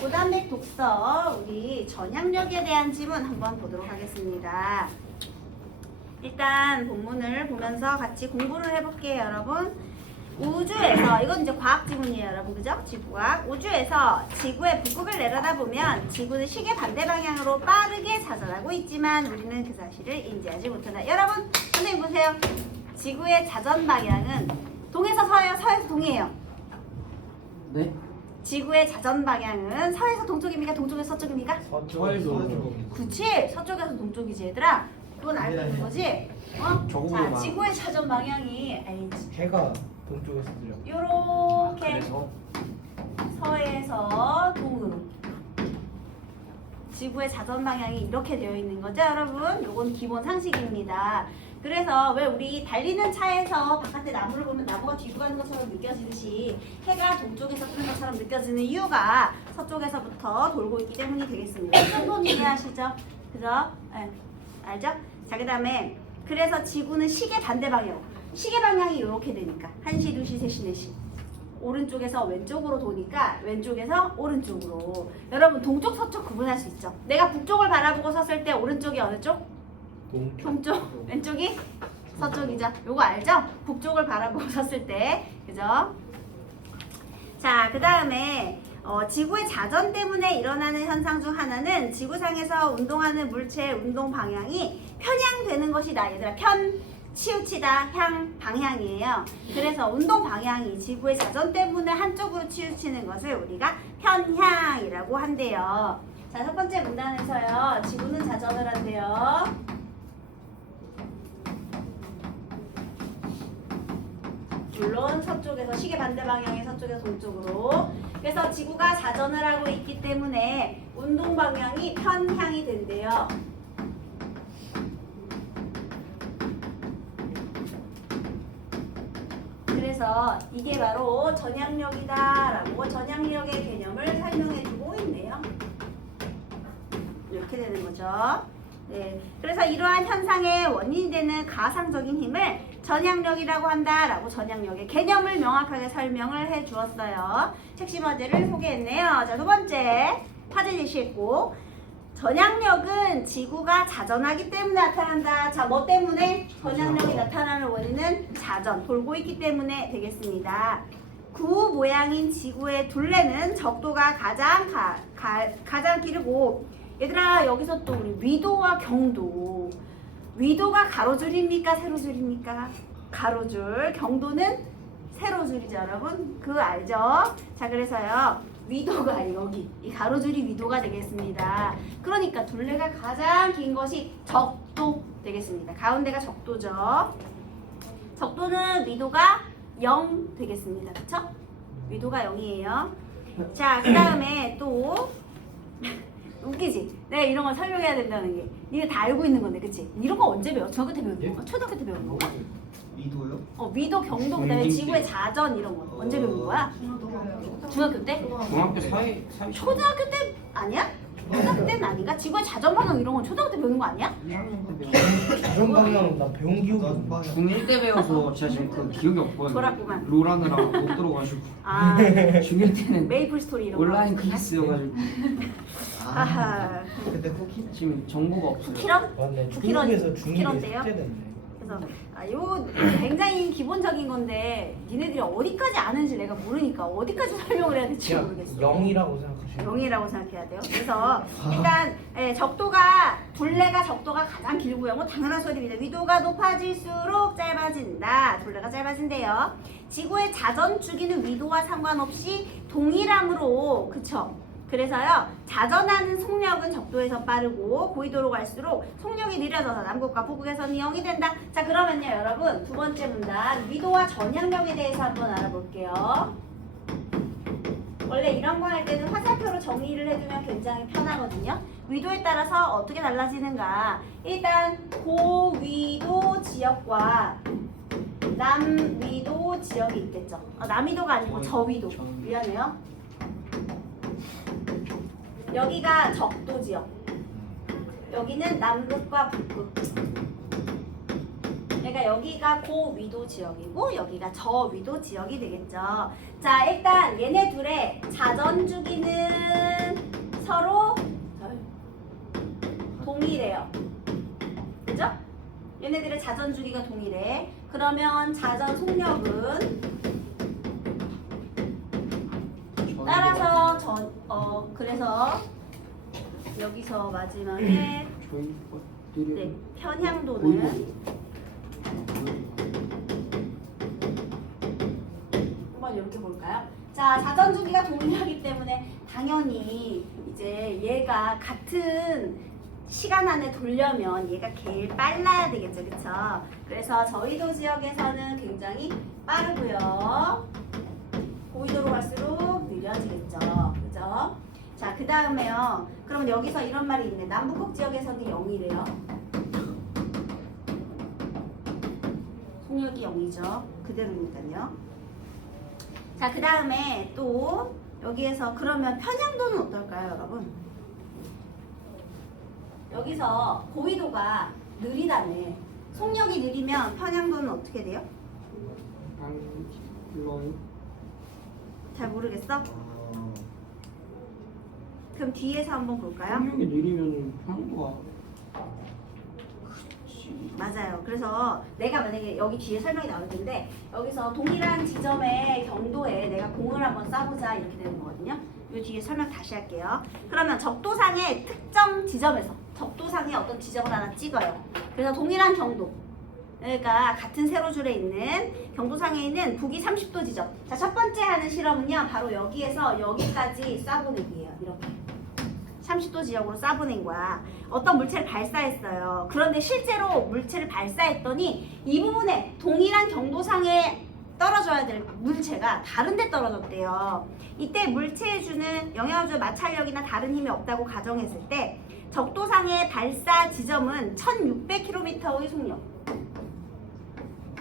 고단백 독서 우리 전향력에 대한 지문 한번 보도록 하겠습니다. 일단 본문을 보면서 같이 공부를 해볼게요, 여러분. 우주에서, 이건 이제 과학 지문이에요, 여러분, 그죠? 지구과학. 우주에서 지구의 북극을 내려다보면 지구는 시계 반대 방향으로 빠르게 자전하고 있지만 우리는 그 사실을 인지하지 못한다. 여러분, 선생님 보세요. 지구의 자전 방향은 동에서 서예요, 서에서 동이에요? 네? 지구의 자전 방향은 서에서 동쪽입니까? 동쪽에서 서쪽입니까? 서쪽에서. 그치? 서쪽에서 동쪽이지, 얘들아. 그건 알고 있는 거지? 어? 저거보다 자, 지구의 자전 방향이 해가 동쪽에서 들려. 요렇게 그래서 서에서 동으로 지구의 자전 방향이 이렇게 되어 있는 거죠, 여러분? 요건 기본 상식입니다. 그래서 왜 우리 달리는 차에서 바깥에 나무를 보면 나무가 뒤로 가는 것처럼 느껴지듯이 해가 동쪽에서 뜨는 것처럼 느껴지는 이유가 서쪽에서부터 돌고 있기 때문이 되겠습니다. 이 정도는 이해하시죠? 그죠? 네. 알죠? 자, 그 다음에 그래서 지구는 시계 반대 방향. 시계 방향이 이렇게 되니까 1시, 2시, 3시, 4시 오른쪽에서 왼쪽으로 도니까 왼쪽에서 오른쪽으로. 여러분 동쪽, 서쪽 구분할 수 있죠? 내가 북쪽을 바라보고 섰을 때 오른쪽이 어느 쪽? 동쪽. 왼쪽이 서쪽이죠? 요거 알죠? 북쪽을 바라보고 섰을 때. 그죠? 자, 그 다음에 지구의 자전 때문에 일어나는 현상 중 하나는 지구상에서 운동하는 물체의 운동 방향이 편향되는 것이다. 얘들아, 치우치다, 방향이에요. 그래서 운동 방향이 지구의 자전 때문에 한쪽으로 치우치는 것을 우리가 편향이라고 한대요. 자, 첫 번째 문단에서요. 지구는 자전을 한대요. 물론 서쪽에서 시계 반대 방향의 서쪽에서 동쪽으로. 그래서 지구가 자전을 하고 있기 때문에 운동 방향이 편향이 된대요. 그래서 이게 바로 전향력이다라고 전향력의 개념을 설명해주고 있네요. 이렇게 되는 거죠. 네, 그래서 이러한 현상의 원인이 되는 가상적인 힘을 전향력이라고 한다라고 전향력의 개념을 명확하게 설명을 해주었어요. 핵심 화제를 소개했네요. 자, 두 번째 화제 제시했고, 전향력은 지구가 자전하기 때문에 나타난다. 자, 뭐 때문에? 전향력이 나타나는 원인은 자전, 돌고 있기 때문에 되겠습니다. 구 모양인 지구의 둘레는 적도가 가장 길고, 얘들아 여기서 또 우리 위도와 경도. 위도가 가로줄입니까? 세로줄입니까? 가로줄. 경도는 세로줄이죠, 여러분. 그거 알죠? 자, 그래서요. 위도가 여기, 이 가로줄이 위도가 되겠습니다. 그러니까 둘레가 가장 긴 것이 적도 되겠습니다. 가운데가 적도죠. 적도는 위도가 0 되겠습니다. 그쵸? 위도가 0이에요. 자, 그 다음에 또 웃기지? 내가 이런 걸 설명해야 된다는 게 니네 다 알고 있는 건데, 그치? 이런 거 언제 배웠어? 중학교 때 배웠는 거? 초등학교 때 배우는 건가? 위도요? 위도, 경도, 그다음에 지구의 자전 이런 거 언제 배우는 거야? 중학교 때? 중학교 사이 초등학교 때 아니야? 초등학교 때는 아닌가? 지구의 자전 방향 이런 건 초등학교 때 배우는 거 아니야? 1학년 때 배웠는데 자전 방향 나 배운 기억이 없어. 중1 때 배워서 제가 지금 그 기억이 없거든요. 돌았구만. 롤하느라 못 들어가지고 아, 중1 때는 메이플 스토리 이런 거. 온라인 클래스여가지고 하하. 근데 후기 지금 정보가 없어요. 쿠키런? 맞네. 쿠키런, 중국에서 쿠키런 중국에 때요? 삭제됐네. 그래서 요 굉장히 기본적인 건데 니네들이 어디까지 아는지 내가 모르니까 어디까지 설명을 해야 될지 그냥 모르겠어. 0이라고 생각하시면 0이라고 생각해야 돼요. 그래서 일단 적도가 둘레가 적도가 가장 길고요. 뭐 당연한 소리입니다. 위도가 높아질수록 짧아진다. 둘레가 짧아진대요. 지구의 자전 주기는 위도와 상관없이 동일함으로, 그쵸? 그래서요, 자전하는 속력은 적도에서 빠르고 고위도로 갈수록 속력이 느려져서 남극과 북극에서는 0이 된다. 자, 그러면요, 여러분 두 번째 문단 위도와 전향력에 대해서 한번 알아볼게요. 원래 이런 거 할 때는 화살표로 정의를 해두면 굉장히 편하거든요. 위도에 따라서 어떻게 달라지는가. 일단 고위도 지역과 남위도 지역이 있겠죠. 남위도가 아니고 저위도. 미안해요. 여기가 적도 지역. 여기는 남극과 북극. 그러니까 여기가 고위도 지역이고 여기가 저위도 지역이 되겠죠. 자, 일단 얘네 둘의 자전 주기는 서로 동일해요. 그죠? 얘네들의 자전 주기가 동일해. 그러면 자전 속력은 따라서 그래서 여기서 마지막에 저희 것들이 네, 편향도는 한번 이렇게 볼까요? 자, 자전 주기가 동일하기 때문에 당연히 이제 얘가 같은 시간 안에 돌려면 얘가 제일 빨라야 되겠죠, 그쵸? 그래서 저희도 지역에서는 굉장히 빠르고요. 고위도로 갈수록 느려지겠죠, 그죠? 자, 그 다음에요. 그러면 여기서 이런 말이 있네. 남북극 지역에서는 0이래요. 속력이 0이죠. 그대로니까요. 자, 그 다음에 또 여기에서 그러면 편향도는 어떨까요, 여러분? 여기서 고위도가 느리다네. 속력이 느리면 편향도는 어떻게 돼요? 물론 잘 모르겠어? 그럼 뒤에서 한번 볼까요? 속력이 느리면 편도가 맞아요. 그래서 내가 만약에 여기 뒤에 설명이 나올 텐데 여기서 동일한 지점의 경도에 내가 공을 한번 쏴보자 이렇게 되는 거거든요. 이 뒤에 설명 다시 할게요. 그러면 적도상의 특정 지점에서 적도상의 어떤 지점을 하나 찍어요. 그래서 동일한 경도 그러니까 같은 세로줄에 있는 경도상에 있는 북위 30도 지점. 자, 첫 번째 하는 실험은요. 바로 여기에서 여기까지 쏴보내기예요. 이렇게 30도 지역으로 쏴보낸 거야. 어떤 물체를 발사했어요. 그런데 실제로 물체를 발사했더니 이 부분에 동일한 경도상에 떨어져야 될 물체가 다른 데 떨어졌대요. 이때 물체에 주는 영향을 주는 마찰력이나 다른 힘이 없다고 가정했을 때 적도상의 발사 지점은 1600km의 속력.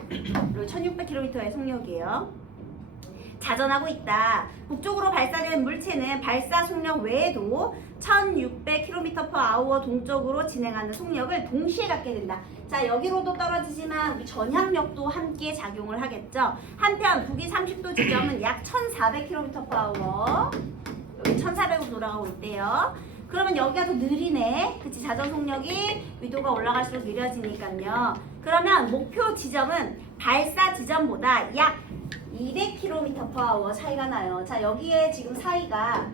1600km의 속력이에요. 자전하고 있다. 북쪽으로 발사된 물체는 발사 속력 외에도 1600km/h 동쪽으로 진행하는 속력을 동시에 갖게 된다. 자, 여기로도 떨어지지만 우리 전향력도 함께 작용을 하겠죠. 한편 북위 30도 지점은 약 1400km/h 여기 1400으로 돌아가고 있대요. 그러면 여기가 더 느리네. 그치? 자전 속력이 위도가 올라갈수록 느려지니까요. 그러면 목표 지점은 발사 지점보다 약 200km/h 차이가 나요. 자, 여기에 지금 사이가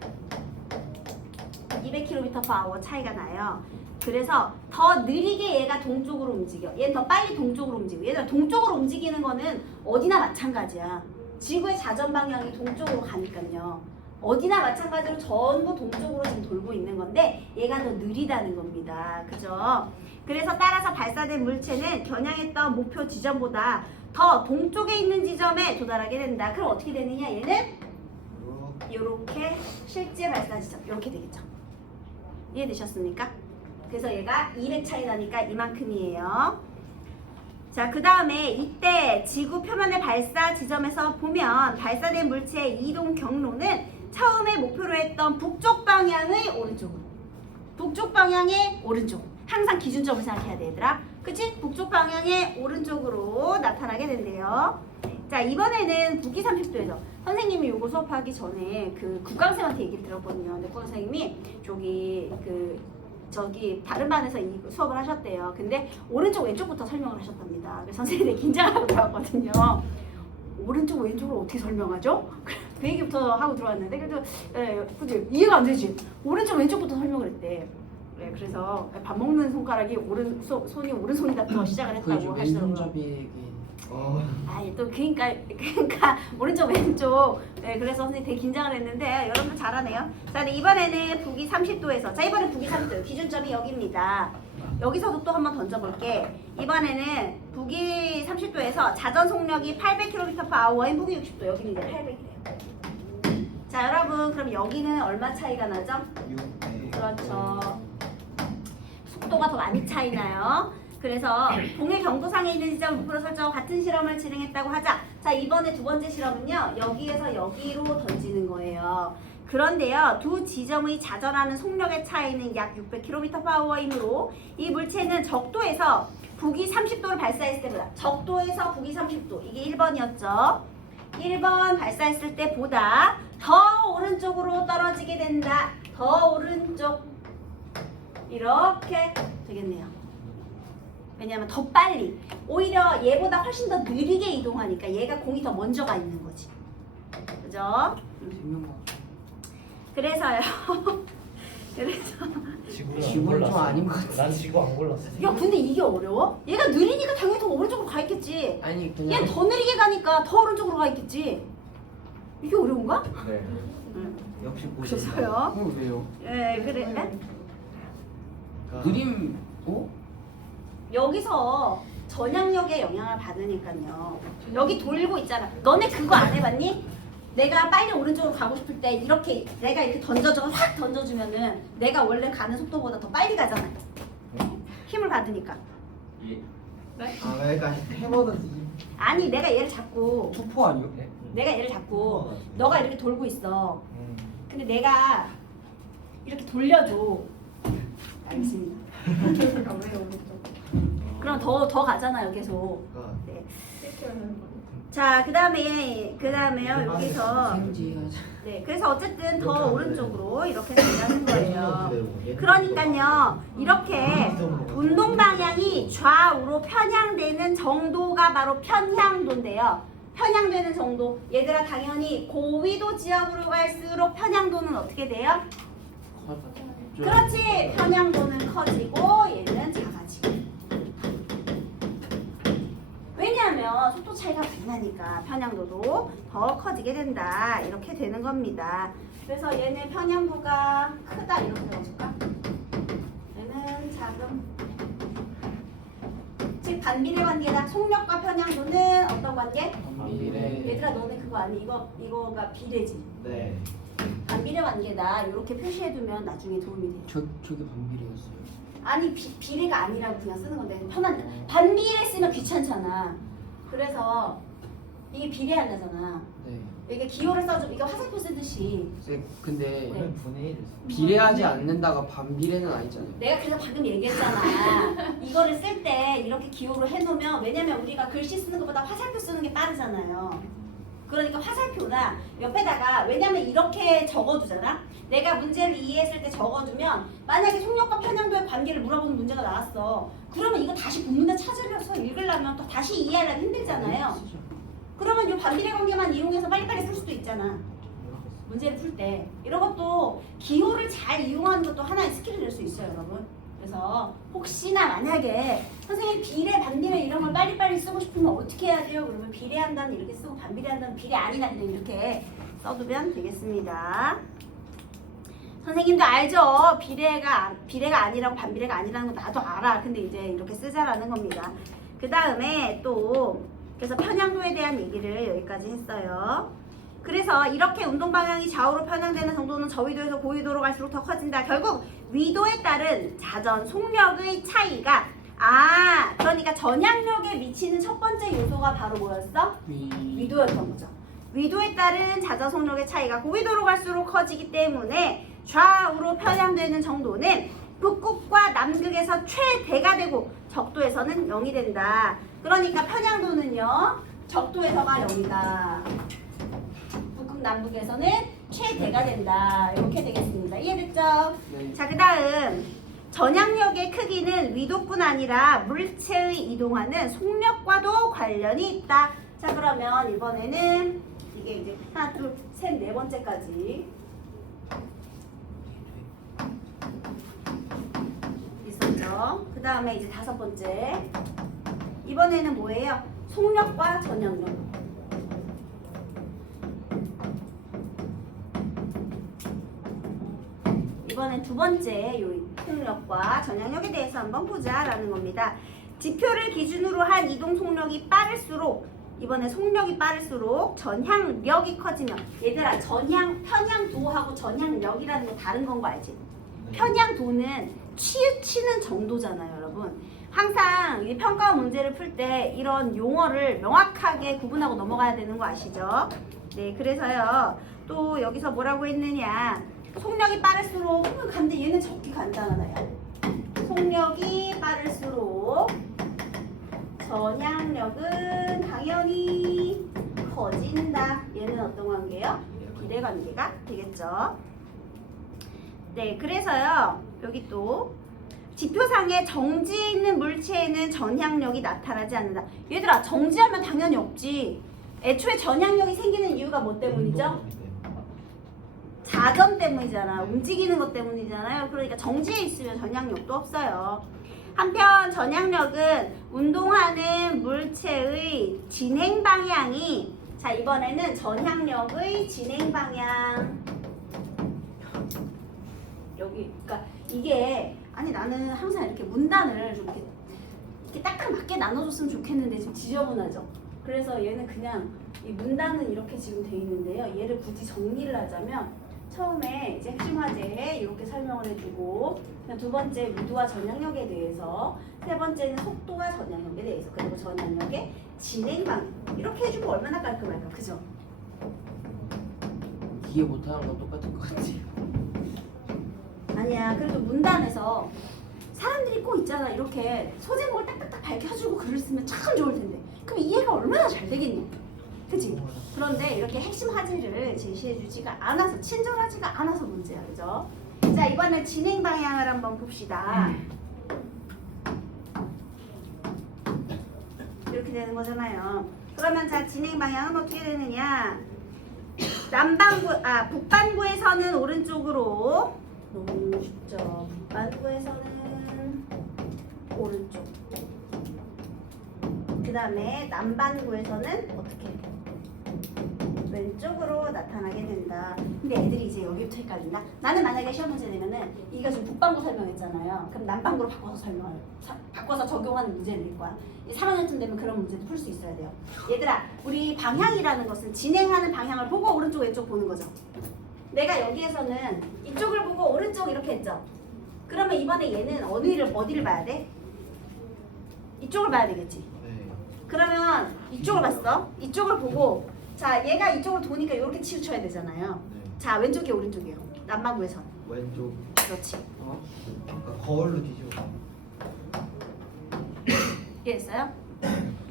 200km/h 차이가 나요. 그래서 더 느리게 얘가 동쪽으로 움직여. 얘는 더 빨리 동쪽으로 움직여. 얘들아, 동쪽으로 움직이는 거는 어디나 마찬가지야. 지구의 자전 방향이 동쪽으로 가니까요. 어디나 마찬가지로 전부 동쪽으로 지금 돌고 있는 건데 얘가 더 느리다는 겁니다. 그죠? 그래서 따라서 발사된 물체는 겨냥했던 목표 지점보다 더 동쪽에 있는 지점에 도달하게 된다. 그럼 어떻게 되느냐? 얘는 이렇게 실제 발사 지점 이렇게 되겠죠. 이해되셨습니까? 그래서 얘가 200 차이 나니까 이만큼이에요. 자, 그 다음에 이때 지구 표면의 발사 지점에서 보면 발사된 물체의 이동 경로는 처음에 목표로 했던 북쪽 방향의 오른쪽으로, 북쪽 방향의 오른쪽, 항상 기준점을 생각해야 돼, 얘들아. 그치? 북쪽 방향의 오른쪽으로 나타나게 된대요. 자, 이번에는 북위 30도에서 선생님이 요거 수업하기 전에 그 국강쌤한테 얘기를 들었거든요. 근데 국강쌤이 저기 다른 반에서 이 수업을 하셨대요. 근데 오른쪽 왼쪽부터 설명을 하셨답니다. 그래서 선생님이 되게 긴장하고 들어왔거든요. 오른쪽 왼쪽을 어떻게 설명하죠? 그 얘기부터 하고 들어왔는데 그래도 그치? 이해가 안 되지? 오른쪽 왼쪽부터 설명을 했대. 네, 그래서 밥 먹는 손가락이 손이 오른손이다부터 시작을 했다고 하시더라고요. 왼손잡이에게 아니 또 그러니까 오른쪽 왼쪽. 네, 그래서 선생님 되게 긴장을 했는데 여러분 잘하네요. 자, 네, 이번에는 북위 30도에서 자, 이번엔 북위 30도 기준점이 여기입니다. 여기서도 또 한번 던져볼게. 이번에는 북위 30도에서 자전 속력이 800km/h인 북위 60도 여기는 이제 800이래요. 자, 여러분 그럼 여기는 얼마 차이가 나죠? 그렇죠. 속도가 더 많이 차이 나요. 그래서 동해 경도상에 있는 지점 목표로 설정 같은 실험을 진행했다고 하자. 자, 이번에 두 번째 실험은요. 여기에서 여기로 던지는 거예요. 그런데요. 두 지점의 자전하는 속력의 차이는 약 600km/h이므로 이 물체는 적도에서 북위 30도를 발사했을 때보다 적도에서 북위 30도 이게 1번이었죠. 1번 발사했을 때보다 더 오른쪽으로 떨어지게 된다. 더 오른쪽 이렇게 되겠네요. 왜냐하면 더 빨리 오히려 얘보다 훨씬 더 느리게 이동하니까 얘가 공이 더 먼저 가 있는 거지. 그죠? 그래서요. 그래서 지구는 안 지구는 좀 골랐어. 아닌 것 같아. 난 지구 안 골랐어. 야 근데 이게 어려워? 얘가 느리니까 당연히 더 오른쪽으로 가 있겠지. 아니 그냥 얘는 더 느리게 가니까 더 오른쪽으로 가 있겠지. 이게 어려운가? 네. 응. 역시 보시죠. 그래서요. 왜요? 예, 그래. 느림 여기서 전향력의 영향을 받으니까요. 여기 돌고 있잖아. 너네 그거 안 해봤니? 내가 빨리 오른쪽으로 가고 싶을 때 이렇게 내가 이렇게 던져줘 확 던져주면은 내가 원래 가는 속도보다 더 빨리 가잖아. 힘을 받으니까. 예. 아 그러니까 해보듯이 아니 내가 얘를 잡고 투포 아니요? 내가 얘를 잡고 너가 이렇게 돌고 있어. 음. 근데 내가 이렇게 돌려줘. 알겠습니다. 그럼 더 가잖아요 계속. 네. 자 그다음에요 여기서 생지하자. 네 그래서 어쨌든 더 오른쪽으로 이렇게 된다는 거예요. 그러니까요 이렇게 운동 방향이 좌우로 편향되는 정도가 바로 편향도인데요. 편향되는 정도 얘들아 당연히 고위도 지역으로 갈수록 편향도는 어떻게 돼요? 그렇지 편향도는 커지고 얘는 작아지고. 왜냐하면 속도 차이가 많이 나니까 편향도도 더 커지게 된다 이렇게 되는 겁니다. 그래서 얘는 편향도가 크다 이렇게 적어줄까? 얘는 작음. 즉 반비례 관계다. 속력과 편향도는 어떤 관계? 반비례. 얘들아 너네 그거 아니? 이거가 비례지. 네. 반비례 관계다. 이렇게 표시해두면 나중에 도움이 돼. 저게 반비례였어요. 아니 비례가 아니라고 그냥 쓰는 건데 편한 반비례 쓰면 귀찮잖아. 그래서 이게 비례 안 나잖아. 네. 이게 기호를 써주면 이게 화살표 쓰듯이 근데 네. 분해해 주세요. 비례하지 않는다가 반비례는 아니잖아요. 내가 그래서 방금 얘기했잖아. 이거를 쓸 때 이렇게 기호를 해놓으면 왜냐면 우리가 글씨 쓰는 것보다 화살표 쓰는 게 빠르잖아요. 그러니까 화살표나 옆에다가 왜냐면 이렇게 적어두잖아. 내가 문제를 이해했을 때 적어두면 만약에 속력과 편향도의 관계를 물어보는 문제가 나왔어. 그러면 이거 다시 본문에 찾으려서 읽으려면 또 다시 이해하려면 힘들잖아요. 그러면 이 반비례 관계만 이용해서 빨리빨리 쓸 수도 있잖아. 문제를 풀 때 이런 것도 기호를 잘 이용하는 것도 하나의 스킬이 될 수 있어요, 여러분. 그래서 혹시나 만약에 선생님 비례, 반비례 이런 걸 빨리빨리 쓰고 싶으면 어떻게 해야 돼요? 그러면 비례한다는 이렇게 쓰고 반비례한다는 비례 아니다 그냥 이렇게 써두면 되겠습니다. 선생님도 알죠? 비례가 아니라고 반비례가 아니라는 거 나도 알아. 근데 이제 이렇게 쓰자라는 겁니다. 그 다음에 또 그래서 편향도에 대한 얘기를 여기까지 했어요. 그래서 이렇게 운동 방향이 좌우로 편향되는 정도는 저위도에서 고위도로 갈수록 더 커진다. 결국 위도에 따른 자전 속력의 차이가 그러니까 전향력에 미치는 첫 번째 요소가 바로 뭐였어? 위도였던 거죠. 위도에 따른 자전 속력의 차이가 고위도로 갈수록 커지기 때문에 좌우로 편향되는 정도는 북극과 남극에서 최대가 되고 적도에서는 0이 된다. 그러니까 편향도는요 적도에서가 0이다. 북극 남북에서는 최대가 된다. 이렇게 되겠습니다. 이해됐죠? 네. 자, 그 다음 전향력의 크기는 위도뿐 아니라 물체의 이동하는 속력과도 관련이 있다. 자, 그러면 이번에는 이게 이제 하나, 둘, 셋, 네 번째까지 있었죠. 그 다음에 이제 다섯 번째. 이번에는 뭐예요? 속력과 전향력. 이번엔 두 번째 요 속력과 전향력에 대해서 한번 보자라는 겁니다. 지표를 기준으로 한 이동 속력이 빠를수록 이번에 속력이 빠를수록 전향력이 커지면 얘들아 편향도하고 전향력이라는 게 다른 건 거 알지? 편향도는 치우치는 정도잖아요, 여러분. 항상 이 평가 문제를 풀 때 이런 용어를 명확하게 구분하고 넘어가야 되는 거 아시죠? 네, 그래서요. 또 여기서 뭐라고 했느냐? 속력이 빠를수록 근데 얘는 적기 간단하다. 야. 속력이 빠를수록 전향력은 당연히 커진다. 얘는 어떤 관계예요? 비례 관계가 되겠죠. 네, 그래서요. 여기 또 지표상에 정지해 있는 물체에는 전향력이 나타나지 않는다. 얘들아, 정지하면 당연히 없지. 애초에 전향력이 생기는 이유가 뭐 때문이죠? 자전 때문이잖아. 움직이는 것 때문이잖아요. 그러니까 정지해 있으면 전향력도 없어요. 한편 전향력은 운동하는 물체의 진행 방향이, 자 이번에는 전향력의 진행 방향, 여기 그러니까 이게 아니 나는 항상 이렇게 문단을 좀 이렇게 딱딱 맞게 나눠줬으면 좋겠는데 지금 지저분하죠. 그래서 얘는 그냥 이 문단은 이렇게 지금 돼 있는데요. 얘를 굳이 정리를 하자면 처음에 이제 핵심 화제에 이렇게 설명을 해주고, 두 번째 무드와 전향력에 대해서, 세 번째는 속도와 전향력에 대해서, 그리고 전향력의 진행 방향 이렇게 해주고 얼마나 깔끔할까, 그죠? 이해 못하는 건 똑같은 것 같아요. 아니야, 그래도 문단에서 사람들이 꼭 있잖아, 이렇게 소제목을 딱딱딱 밝혀주고 글을 쓰면 참 좋을 텐데 그럼 이해가 얼마나 잘 되겠니? 그치? 그런데 이렇게 핵심 화제를 제시해주지가 않아서, 친절하지가 않아서 문제야, 그죠? 자, 이번에 진행 방향을 한번 봅시다. 이렇게 되는 거잖아요. 그러면 자, 진행 방향은 어떻게 되느냐? 북반구에서는 오른쪽으로, 너무 쉽죠? 북반구에서는 오른쪽. 그 다음에 남반구에서는 어떻게? 왼쪽으로 나타나게 된다. 근데 애들이 이제 여기부터 헷갈린다. 나는 만약에 시험 문제 내면은 이거 지금 북반구 설명했잖아요. 그럼 남반구로 바꿔서 바꿔서 적용하는 문제를 낼 거야. 3학년쯤 되면 그런 문제도 풀 수 있어야 돼요. 얘들아, 우리 방향이라는 것은 진행하는 방향을 보고 오른쪽 왼쪽 보는 거죠. 내가 여기에서는 이쪽을 보고 오른쪽 이렇게 했죠. 그러면 이번에 얘는 어디를 봐야 돼? 이쪽을 봐야 되겠지. 그러면 이쪽을 봤어. 이쪽을 보고, 자 얘가 이쪽으로 도니까 이렇게 치우쳐야 되잖아요. 자, 왼쪽이 오른쪽이에요. 남반구에서. 왼쪽. 그렇지. 거울로 뒤집어. 이해했어요?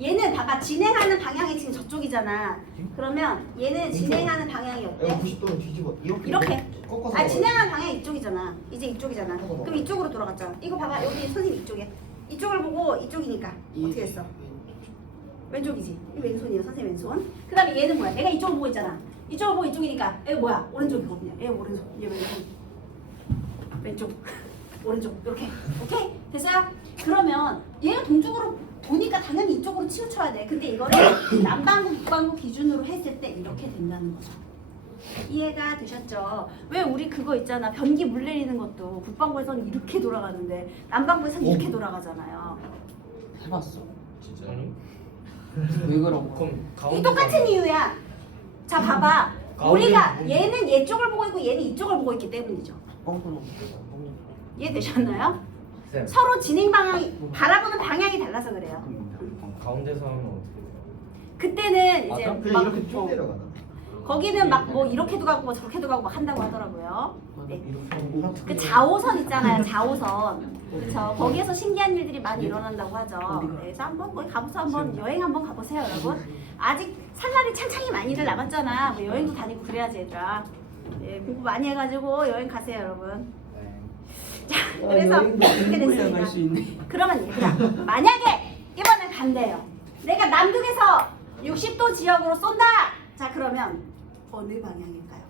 얘는 봐봐, 진행하는 방향이 지금 저쪽이잖아. 그러면 얘는 진행하는 방향이 어때? 90도로 뒤집어. 이렇게. 꺾어서. 아, 진행하는 방향이 이쪽이잖아. 이제 이쪽이잖아. 꺾어서 그럼 이쪽으로 돌아갔잖아. 이거 봐봐, 여기 선생님 이쪽에. 이쪽을 보고 이쪽이니까 어떻게 됐어? 왼쪽이지. 이 왼손이에요, 선생님 왼손. 그 다음에 얘는 뭐야? 얘가 이쪽을 보고 있잖아. 이쪽을 보고 이쪽이니까 얘 뭐야? 오른쪽이거든요. 얘 오른손, 얘 왼손. 왼쪽, 오른쪽, 이렇게. 오케이? 됐어요? 그러면 얘가 동쪽으로 보니까 당연히 이쪽으로 치우쳐야 돼. 근데 이거를 남반구, 북반구 기준으로 했을 때 이렇게 된다는 거죠. 이해가 되셨죠? 왜 우리 그거 있잖아, 변기 물 내리는 것도 북반구에서는 이렇게 돌아가는데 남반구에서는 이렇게 돌아가잖아요. 해봤어. 진짜. 아니? 왜 그런 거? 그럼 이 가운데 똑같은 이유야. 자, 봐봐. 가운데 우리가 있는 얘는 얘 쪽을 보고 있고 얘는 이쪽을 보고 있기 때문이죠. 뻥뻥. 이해되셨나요? 쌤, 서로 진행 방향이, 바라보는 방향이 달라서 그래요. 가운데서 하면 어떻게 돼요? 그때는 이제 그냥 막 이렇게 쭉 내려가나? 거기는 막 뭐 이렇게도 가고 뭐 저렇게도 가고 막 한다고 하더라고요. 네. 이렇게 그 자오선 있잖아요, 자오선. 그렇죠. 거기에서 신기한 일들이 많이 일어난다고 하죠. 네, 그래서 한번 거기 가보서 한번 여행 한번 가보세요, 여러분. 아직 살날이 창창이 많이들 남았잖아. 뭐 여행도 다니고 그래야지, 얘들아. 네, 공부 많이 해가지고 여행 가세요, 여러분. 자, 그래서 이렇게 됐습니다. 갈수 있네. 그러면 얘들아, 만약에 이번엔 반대예요. 내가 남극에서 60도 지역으로 쏜다. 자, 그러면 어느 방향일까요?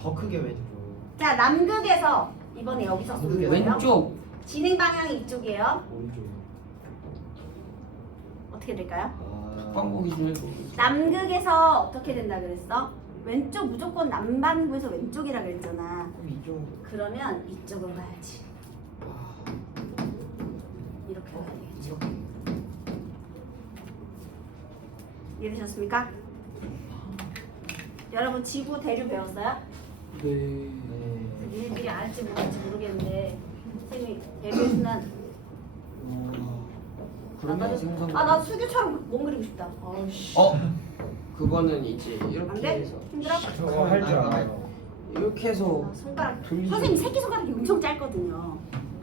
더 크게 왼쪽. 자, 남극에서 이번에 여기서 쏘는 거예요. 왼쪽. 진행 방향이 이쪽이에요. 오른쪽. 어떻게 될까요? 뻥뻥 기준에. 남극에서 어떻게 된다 그랬어? 왼쪽, 무조건 남반구에서 왼쪽이라 그랬잖아. 그럼 이쪽. 그러면 이쪽으로 가야지. 이렇게 가야 되겠죠. 이해되셨습니까? 여러분 지구 대륙 배웠어요? 네. 니네들이 알지 모를지 모르겠는데 선생님이 대륙순환. 그러면 생선. 나 수규처럼 몸 그리고 싶다. 아이씨. 그거는 이제 안 이렇게 돼? 해서 힘들어? 저거 할 줄 알아요. 이렇게 해서 손가락. 돌리죠. 선생님 새끼 손가락이 엄청 짧거든요.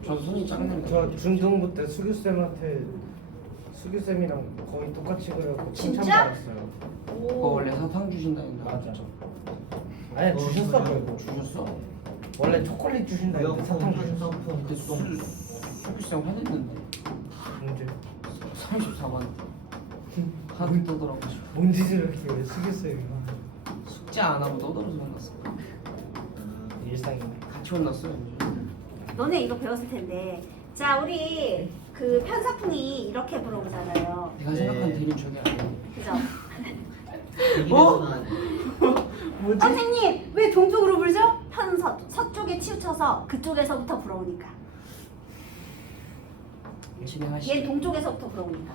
저 손이 작는 저 거. 중등부 때 수규쌤한테 수규쌤이랑 거의 똑같이 그려갖고 진짜? 칭찬받았어요. 그거 원래 사탕 주신다는 거 맞아. 맞죠? 아니 주셨어 그거. 주셨어. 원래 초콜릿 주신다 했는데 사탕 무역품, 주셨어. 한성품, 그때 급동. 수기쌤 화냈는데 언제? 34만 하늘 떠더라고. 뭔 짓을 이렇게 왜 수기쌤이 숙제 안 하고 떠들어서 혼났어. 일상이네. 같이 혼났어요. 너네 이거 배웠을 텐데. 자, 우리 그 편사풍이 이렇게 불어오잖아요. 내가 생각한 대리는 저게 아니야. 그죠? 대기대전환. 선생님, 왜 동쪽으로 불죠? 서쪽에 치우쳐서 그쪽에서부터 불어오니까. 진행하시죠. 얘 동쪽에서부터 불어오니까.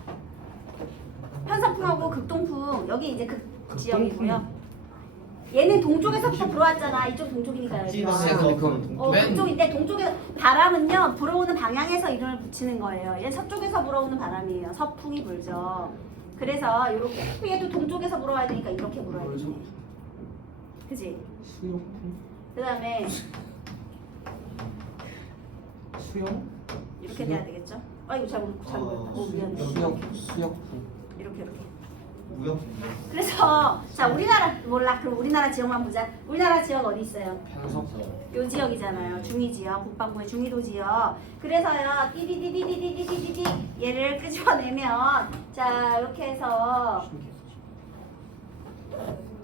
편사풍하고 극동풍, 여기 이제 극 지역이고요. 얘는 동쪽에서부터 불어왔잖아. 이쪽 동쪽이니까 여기가. 극지방에서 동쪽인데 동쪽에 바람은요 불어오는 방향에서 이름을 붙이는 거예요. 얘 서쪽에서 불어오는 바람이에요. 서풍이 불죠. 그래서 이렇게 얘도 동쪽에서 불어와야 되니까 이렇게 불어야겠네. 그지? 수영풍? 그다음에 수영? 이렇게 돼야 되겠죠? 이거 잘못했다. 미안해. 수역풍. 이렇게. 무역품. 그래서 자 우리나라 몰라. 그럼 우리나라 지역만 보자. 우리나라 지역 어디 있어요? 편석. 요 지역이잖아요. 중위 지역, 북방부의 중위도 지역. 그래서요, 띠디디디디디디디디 얘를 끄집어내면 자 이렇게 해서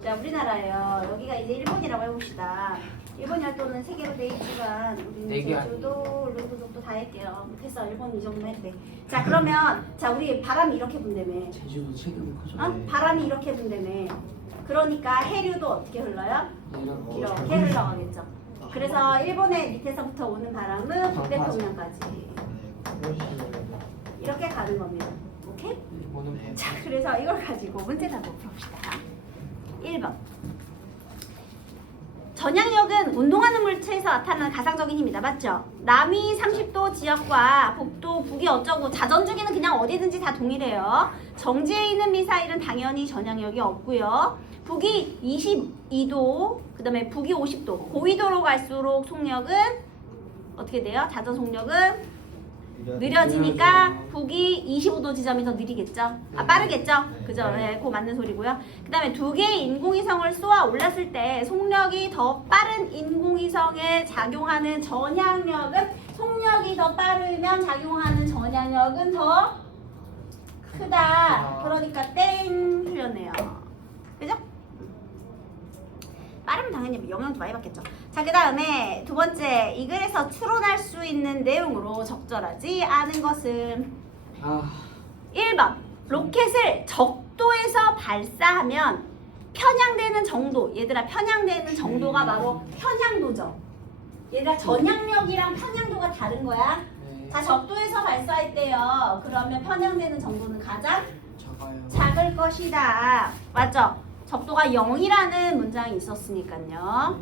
자 우리나라예요. 여기가 이제 일본이라고 해봅시다. 일본 열도는 세 개로 돼 있지만 우리는 네 개 제주도, 르도족도 다 할게요. 못했어. 일본 이 정도 했대. 자 그러면 자 우리 바람이 이렇게 분다며. 제주도 체급이 커져. 바람이 이렇게 분다며. 그러니까 해류도 어떻게 흘러요? 이렇게 흘러가겠죠. 그래서 일본의 밑에서부터 오는 바람은 북대평양까지 이렇게 가는 겁니다. 오케이? 일본은 자, 그래서 이걸 가지고 문제를 한번 풀어봅시다. 1번. 전향력은 운동하는 물체에서 나타나는 가상적인 힘이다. 맞죠? 남위 30도 지역과 북도 북이 어쩌고 자전주기는 그냥 어디든지 다 동일해요. 정지에 있는 미사일은 당연히 전향력이 없고요. 북이 22도, 그 다음에 북이 50도, 고위도로 갈수록 속력은 어떻게 돼요? 자전 속력은 느려지니까 북이 25도 지점이 더 느리겠죠? 빠르겠죠? 그죠? 네, 그거 맞는 소리고요. 그 다음에 두 개의 인공위성을 쏘아 올렸을 때 속력이 더 빠른 인공위성에 작용하는 전향력은 속력이 더 빠르면 작용하는 전향력은 더 크다. 그러니까 땡 틀렸네요. 그죠? 빠르면 당연히 영향도 많이 받겠죠. 자, 그 다음에 두 번째, 이 글에서 추론할 수 있는 내용으로 적절하지 않은 것은 1번, 로켓을 적도에서 발사하면 편향되는 정도, 얘들아 편향되는 정도가 바로 편향도죠. 얘들아 전향력이랑 편향도가 다른 거야. 자, 적도에서 발사할 때요. 그러면 편향되는 정도는 가장 작아요. 작을 것이다. 맞죠? 적도가 0이라는 문장이 있었으니까요.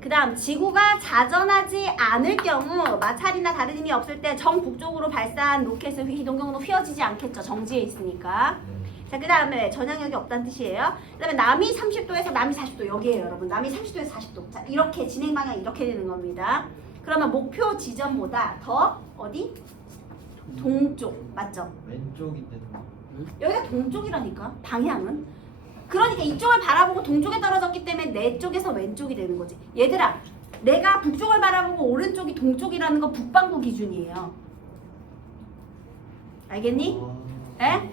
그 다음 지구가 자전하지 않을 경우 마찰이나 다른 힘이 없을 때 정북쪽으로 발사한 로켓을 이동 경우도 휘어지지 않겠죠. 정지에 있으니까. 자, 그 다음에 전향력이 없다는 뜻이에요. 그 다음에 남이 30도에서 남이 40도 여기에요, 여러분. 남이 30도에서 40도. 자, 이렇게 진행 방향이 이렇게 되는 겁니다. 그러면 목표 지점보다 더 어디? 동쪽. 맞죠? 왼쪽인데. 여기가 동쪽이라니까. 방향은. 그러니까 이쪽을 바라보고 동쪽에 떨어졌기 때문에 내 쪽에서 왼쪽이 되는 거지. 얘들아, 내가 북쪽을 바라보고 오른쪽이 동쪽이라는 건 북반구 기준이에요. 알겠니? 에?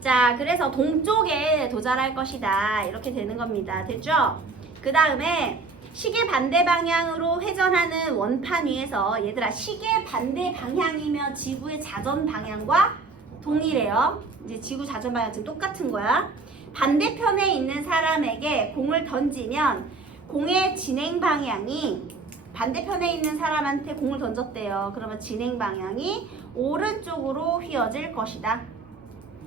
자, 그래서 동쪽에 도달할 것이다. 이렇게 되는 겁니다. 됐죠? 그 다음에 시계 반대 방향으로 회전하는 원판 위에서 얘들아, 시계 반대 방향이면 지구의 자전 방향과 동일해요. 이제 지구 자전 방향 지금 똑같은 거야. 반대편에 있는 사람에게 공을 던지면 공의 진행 방향이 반대편에 있는 사람한테 공을 던졌대요. 그러면 진행 방향이 오른쪽으로 휘어질 것이다.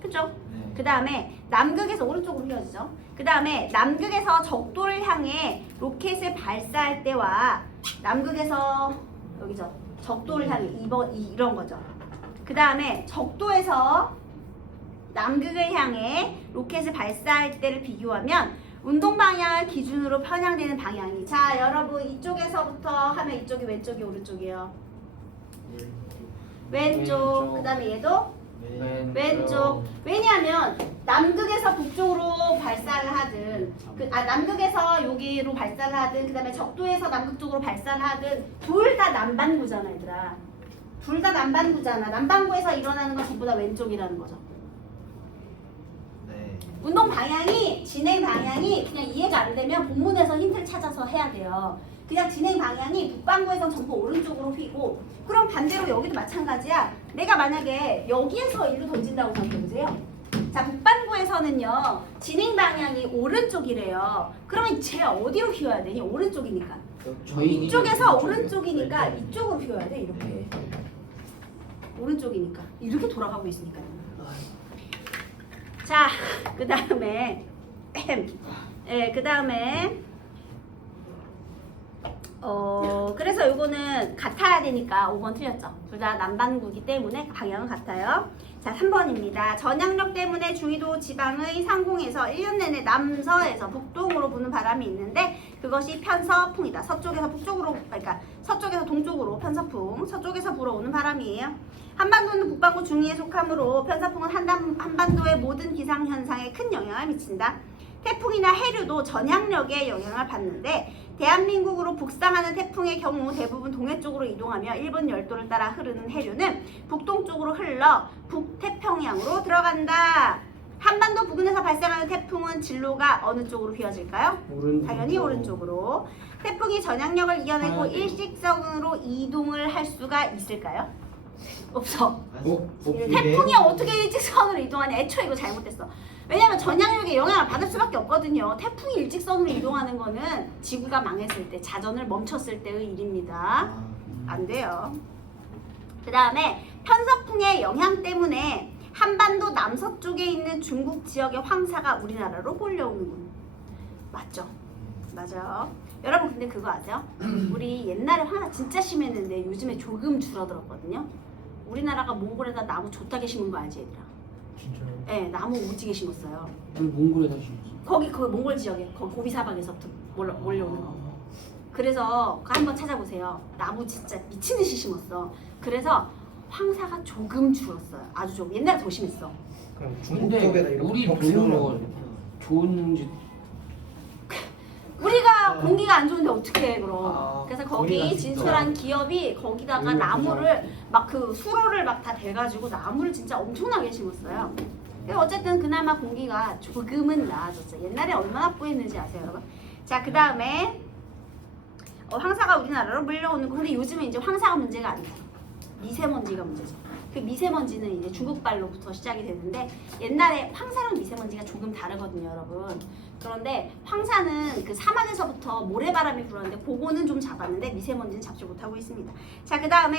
그죠? 그 다음에 남극에서 오른쪽으로 휘어지죠. 그 다음에 남극에서 적도를 향해 로켓을 발사할 때와 남극에서 여기죠. 적도를 향해 이런 거죠. 그 다음에 적도에서 남극을 향해 로켓을 발사할 때를 비교하면 운동 방향을 기준으로 편향되는 방향이, 자 여러분 이쪽에서부터 하면 이쪽이 왼쪽이 오른쪽이에요. 왼쪽. 그 다음에 얘도 왼쪽. 왜냐하면 남극에서 북쪽으로 발사를 하든 남극에서 여기로 발사를 하든 그다음에 적도에서 남극 쪽으로 발사를 하든 둘 다 남반구잖아 얘들아. 둘 다 남반구잖아. 남반구에서 일어나는 건 전부 다 왼쪽이라는 거죠. 네. 운동 방향이 진행 방향이 그냥 이해가 안 되면 본문에서 힌트를 찾아서 해야 돼요. 그냥 진행 방향이 북반구에선 전부 오른쪽으로 휘고 그럼 반대로 여기도 마찬가지야. 내가 만약에 여기에서 일로 던진다고 생각해보세요. 자 북반구에서는요 진행 방향이 오른쪽이래요. 그러면 쟤 어디로 휘어야 되니? 오른쪽이니까. 저희 이쪽에서 오른쪽이니까 이쪽으로 휘어야 돼 이렇게. 오른쪽이니까 이렇게 돌아가고 있으니까요. 자, 그 다음에 그래서 요거는 같아야 되니까 5번 틀렸죠. 둘 다 남반구이기 때문에 방향은 같아요. 자, 3번입니다. 전향력 때문에 중위도 지방의 상공에서 1년 내내 남서에서 북동으로 부는 바람이 있는데 그것이 편서풍이다. 서쪽에서 북쪽으로, 그러니까 서쪽에서 동쪽으로 편서풍, 서쪽에서 불어오는 바람이에요. 한반도는 북반구 중위에 속하므로 편서풍은 한반도의 모든 기상현상에 큰 영향을 미친다. 태풍이나 해류도 전향력에 영향을 받는데 대한민국으로 북상하는 태풍의 경우 대부분 동해 쪽으로 이동하며 일본 열도를 따라 흐르는 해류는 북동쪽으로 흘러 북태평양으로 들어간다. 한반도 부근에서 발생하는 태풍은 진로가 어느 쪽으로 휘어질까요? 당연히 오른쪽으로. 태풍이 전향력을 이겨내고 일직선으로 이동을 할 수가 있을까요? 없어. 태풍이 어떻게 일직선으로 이동하냐? 애초에 이거 잘못됐어. 왜냐면 전향력에 영향을 받을 수밖에 없거든요. 태풍이 일직선으로 이동하는 거는 지구가 망했을 때, 자전을 멈췄을 때의 일입니다. 안 돼요. 그 다음에 편서풍의 영향 때문에 한반도 남서쪽에 있는 중국 지역의 황사가 우리나라로 몰려오는군. 맞죠? 맞아요. 여러분 근데 그거 아세요? 우리 옛날에 황사 진짜 심했는데 요즘에 조금 줄어들었거든요. 우리나라가 몽골에다 나무 줬다게 심은 거 알지 얘들아? 진짜요? 네, 나무 오지게 심었어요. 우리 몽골에다 심었어. 거기 몽골 지역에 거기 고비 사막에서부터 몰려오는 거. 그래서 그거 한번 찾아보세요. 나무 진짜 미친 듯이 심었어. 그래서 황사가 조금 줄었어요. 아주 조금. 옛날에 더 심했어. 그럼 중국 근데 쪽에다 이렇게 우리 벽 돈으로 세우면 좋은지 우리가 공기가 안 좋은데 어떻게 해 그럼. 아, 그래서 우리가 거기 진짜 진출한 기업이 거기다가 우리가 나무를 막 그 수로를 막 다 대가지고 나무를 진짜 엄청나게 심었어요. 근데 어쨌든 그나마 공기가 조금은 나아졌어요. 옛날에 얼마나 뿌였는지 아세요 여러분? 자 그 다음에 황사가 우리나라로 물려오는 거. 근데 요즘은 이제 황사가 문제가 아니죠. 미세먼지가 문제죠. 그 미세먼지는 이제 중국발로부터 시작이 되는데 옛날에 황사랑 미세먼지가 조금 다르거든요 여러분. 그런데 황사는 그 사막에서부터 모래바람이 불었는데 그거는 좀 잡았는데 미세먼지는 잡지 못하고 있습니다. 자 그 다음에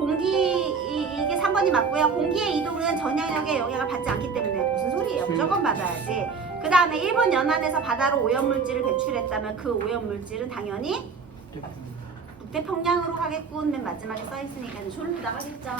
이게 3번이 맞고요. 공기의 이동은 전향력에 영향을 받지 않기 때문에 무슨 소리예요? 무조건 받아야지. 그 다음에 일본 연안에서 바다로 오염물질을 배출했다면 그 오염물질은 당연히 북태평양으로 하겠군. 맨 마지막에 써있으니까 졸로 나가겠죠.